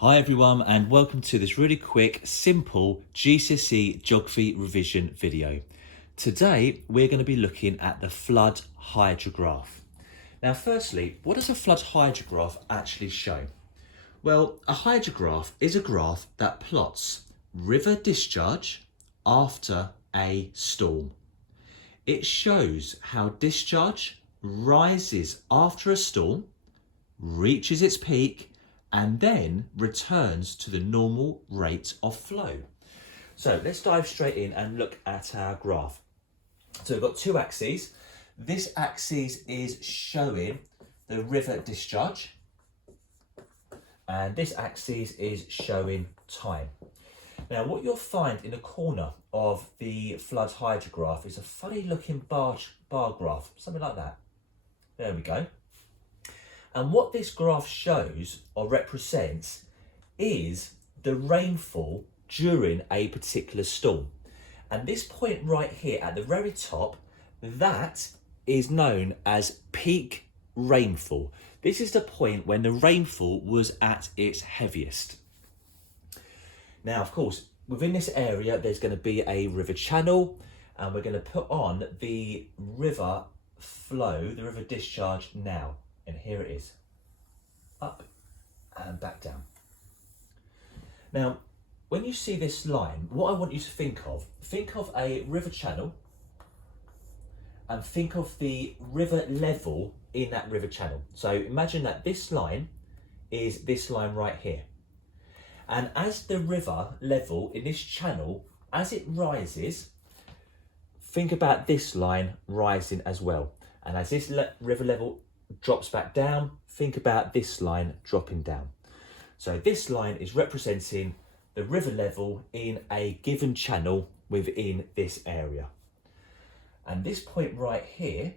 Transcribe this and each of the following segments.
Hi everyone and welcome to this really quick, simple GCSE Geography revision video. Today we're going to be looking at the flood hydrograph. Now firstly, what does a flood hydrograph actually show? Well, a hydrograph is a graph that plots river discharge after a storm. It shows how discharge rises after a storm, reaches its peak, and then returns to the normal rate of flow. So let's dive straight in and look at our graph. So we've got two axes. This axis is showing the river discharge, and this axis is showing time. Now what you'll find in the corner of the flood hydrograph is a funny looking bar graph, something like that. There we go. And what this graph shows or represents is the rainfall during a particular storm. And this point right here at the very top, that is known as peak rainfall. This is the point when the rainfall was at its heaviest. Now, of course, within this area, there's going to be a river channel, and we're going to put on the river flow, the river discharge now. And here it is, up and back down. Now, when you see this line, what I want you to think of a river channel and think of the river level in that river channel. So imagine that this line is this line right here. And as the river level in this channel, as it rises, think about this line rising as well. And as this river level drops back down, think about this line dropping down. So this line is representing the river level in a given channel within this area. And this point right here,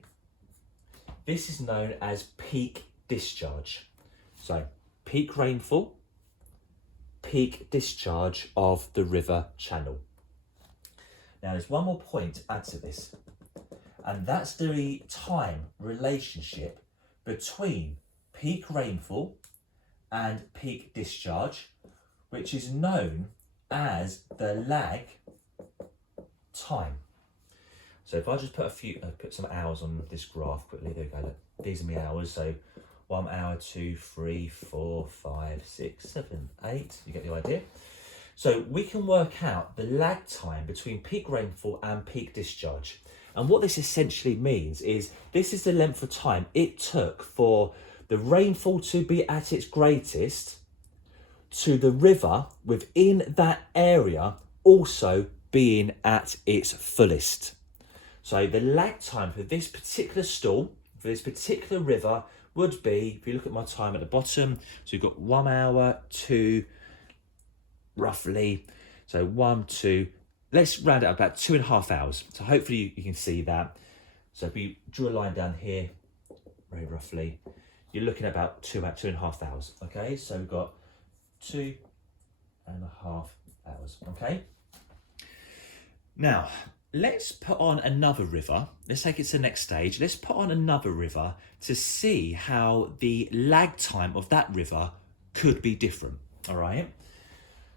this is known as peak discharge. So peak rainfall, peak discharge of the river channel. Now there's one more point to add to this, and that's the time relationship between peak rainfall and peak discharge, which is known as the lag time. So if I just put some hours on this graph quickly, there we go, look, these are my hours. So 1 hour, 2, 3, 4, 5, 6, 7, 8, you get the idea. So we can work out the lag time between peak rainfall and peak discharge. And what this essentially means is this is the length of time it took for the rainfall to be at its greatest to the river within that area also being at its fullest. So the lag time for this particular storm, for this particular river, would be, if you look at my time at the bottom, so you've got 1 hour, 2, roughly, so 1, 2, let's round it up about 2.5 hours. So hopefully you can see that. So if we draw a line down here, very roughly, you're looking at about 2.5 hours. Okay, so we've got 2.5 hours. Okay. Now let's put on another river. Let's take it to the next stage. Let's put on another river to see how the lag time of that river could be different. All right.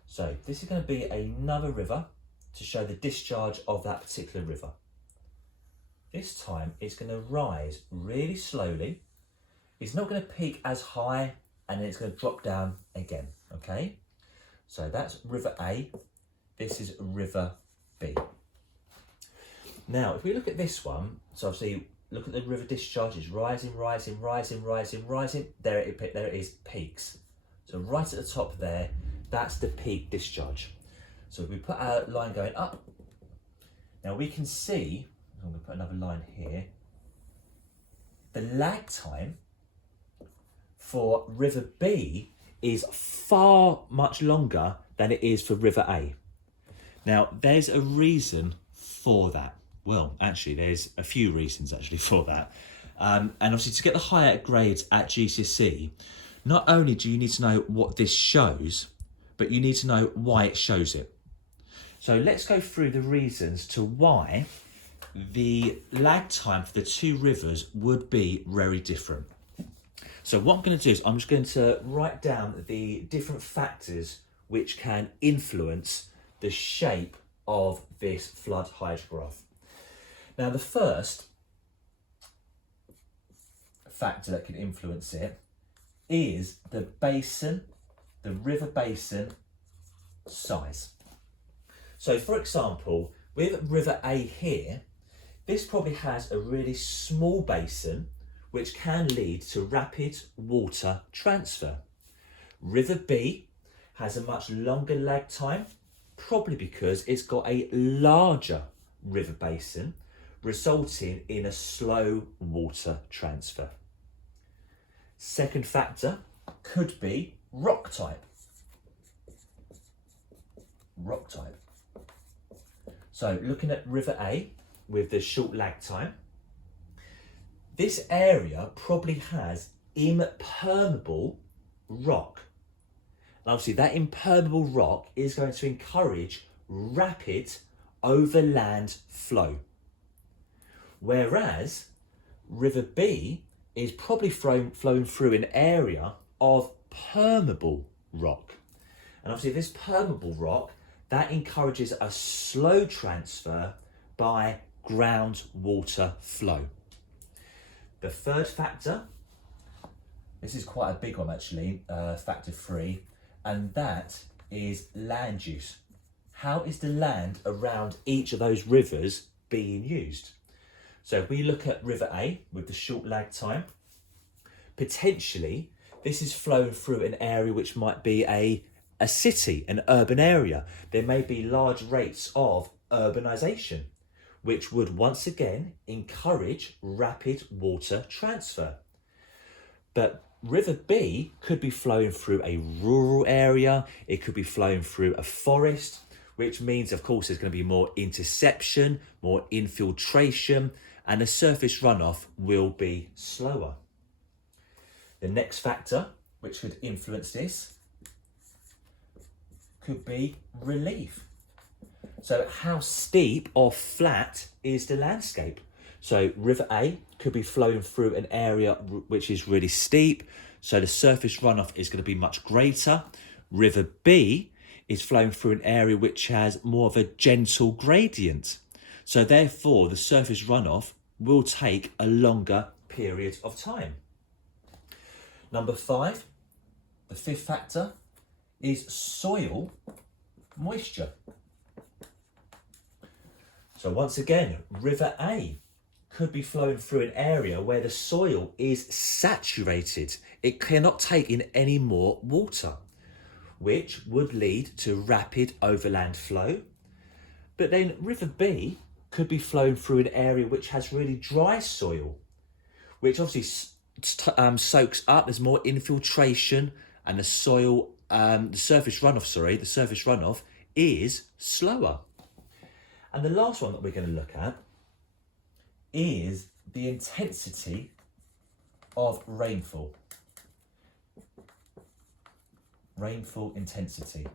So this is going to be another river to show the discharge of that particular river. This time it's going to rise really slowly. It's not going to peak as high and then it's going to drop down again, okay? So that's river A, this is river B. Now, if we look at this one, so obviously look at the river discharge, it's rising, rising, rising, rising, rising. There it is, peaks. So right at the top there, that's the peak discharge. So if we put our line going up, now we can see, I'm going to put another line here, the lag time for river B is far much longer than it is for river A. Now there's a reason for that. Well, actually there's a few reasons actually for that. And obviously to get the higher grades at GCSE, not only do you need to know what this shows, but you need to know why it shows it. So let's go through the reasons to why the lag time for the two rivers would be very different. So what I'm going to do is I'm just going to write down the different factors which can influence the shape of this flood hydrograph. Now the first factor that can influence it is the basin, the river basin size. So for example, with River A here, this probably has a really small basin which can lead to rapid water transfer. River B has a much longer lag time, probably because it's got a larger river basin, resulting in a slow water transfer. Second factor could be rock type. Rock type. So looking at River A with the short lag time, this area probably has impermeable rock. And obviously that impermeable rock is going to encourage rapid overland flow. Whereas River B is probably flowing through an area of permeable rock. And obviously this permeable rock, that encourages a slow transfer by groundwater flow. The third factor, this is quite a big one actually, factor 3, and that is land use. How is the land around each of those rivers being used? So if we look at River A with the short lag time, potentially this is flowing through an area which might be a city, an urban area. There may be large rates of urbanisation, which would once again encourage rapid water transfer. But River B could be flowing through a rural area, it could be flowing through a forest, which means of course there's going to be more interception, more infiltration, and the surface runoff will be slower. The next factor which could influence this could be relief. So how steep or flat is the landscape? So River A could be flowing through an area which is really steep, so the surface runoff is going to be much greater. River B is flowing through an area which has more of a gentle gradient, so therefore the surface runoff will take a longer period of time. Number 5, the fifth factor, is soil moisture. So once again, River A could be flowing through an area where the soil is saturated. It cannot take in any more water, which would lead to rapid overland flow. But then River B could be flowing through an area which has really dry soil, which obviously soaks up, there's more infiltration, and the surface runoff is slower. And the last one that we're going to look at is the intensity of rainfall. Rainfall intensity.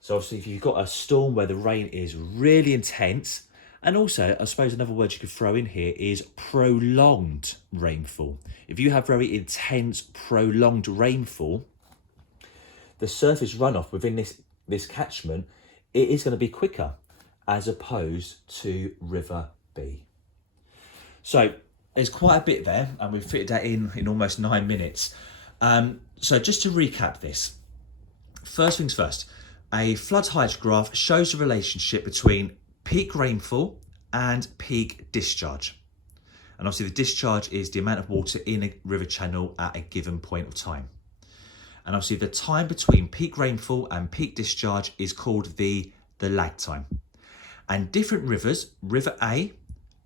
So obviously if you've got a storm where the rain is really intense, and also I suppose another word you could throw in here is prolonged rainfall. If you have very intense prolonged rainfall, the surface runoff within this catchment, it is going to be quicker as opposed to River B. So there's quite a bit there, and we've fitted that in almost 9 minutes. So just to recap this, first things first, a flood hydrograph shows the relationship between peak rainfall and peak discharge. And obviously the discharge is the amount of water in a river channel at a given point of time. And obviously the time between peak rainfall and peak discharge is called the lag time. And different rivers, River A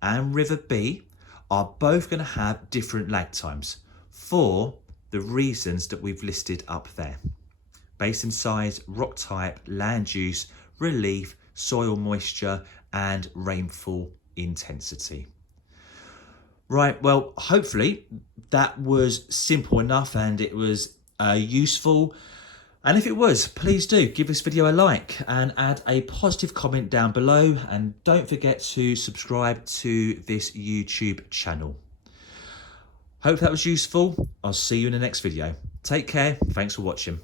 and River B, are both going to have different lag times for the reasons that we've listed up there. Basin size, rock type, land use, relief, soil moisture, and rainfall intensity. Right, well, hopefully that was simple enough and it was useful. And if it was, please do give this video a like and add a positive comment down below, and don't forget to subscribe to this YouTube channel. Hope that was useful. I'll see you in the next video. Take care. Thanks for watching.